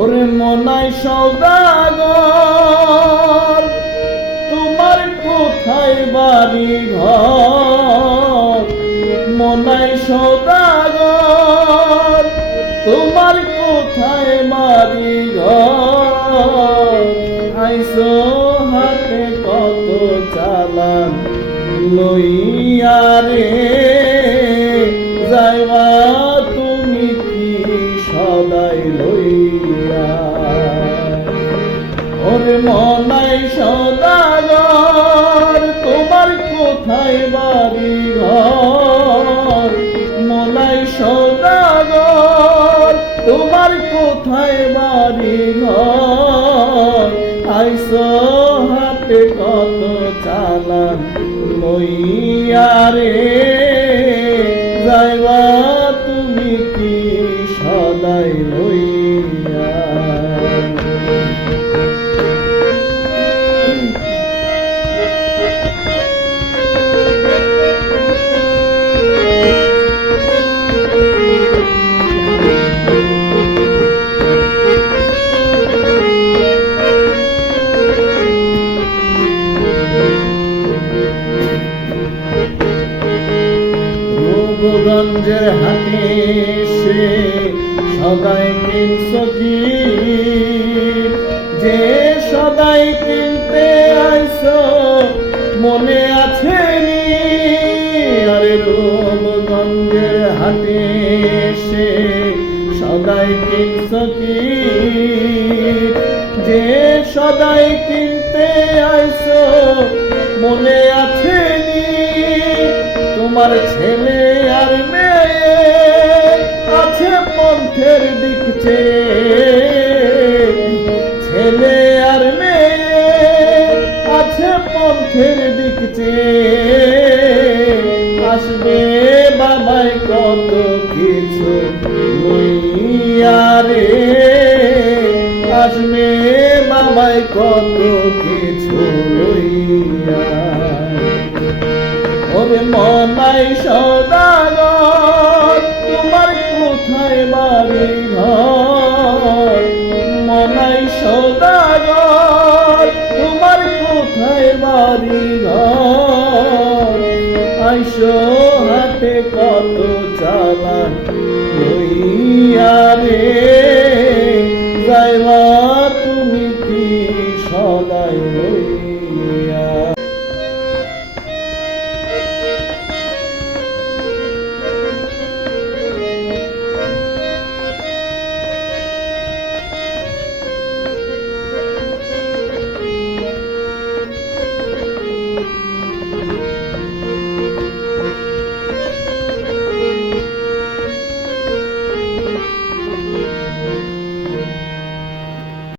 ওরে মনাই সওদাগর তোমার কোথায় বাড়ি ঘর? মনাই সওদাগর তোমার কোথায় বাড়ি ঘর? আইসো হাতে কত চালান লইয়া রে, যাইবা তুমি কি সদাই লইয়া? ওরে মনাই সওদাগর তোমার কোথায় বাড়ি ঘর? মনাই সওদাগর তোমার কোথায় বাড়ি ঘর? আইসো হাতে কত চালান লইয়া রে, যাইবা তুমি কি সদাই লইয়া? রূপগঞ্জের হাটে সে সদাই কিনছো কি? যে সদাই কিনতে আইছো মনে আছে নি? আরে রূপগঞ্জের হাটে সে সদাই কিনছো কি? যে সদাই কিনতে আইছো মনে আছে নি? তোমার ছেলে আর মেয়ে আছে পন্থের দিক চেয়ে, ছেলে আর মেয়ে আছে পন্থের দিক চেয়ে। আসবে বাবাই কত কিছু লইয়া রে, আসবে বাবাই কত কিছু লইয়া। ওরে মনাই সওদাগর তোমার কোথায় বাড়ি ঘর?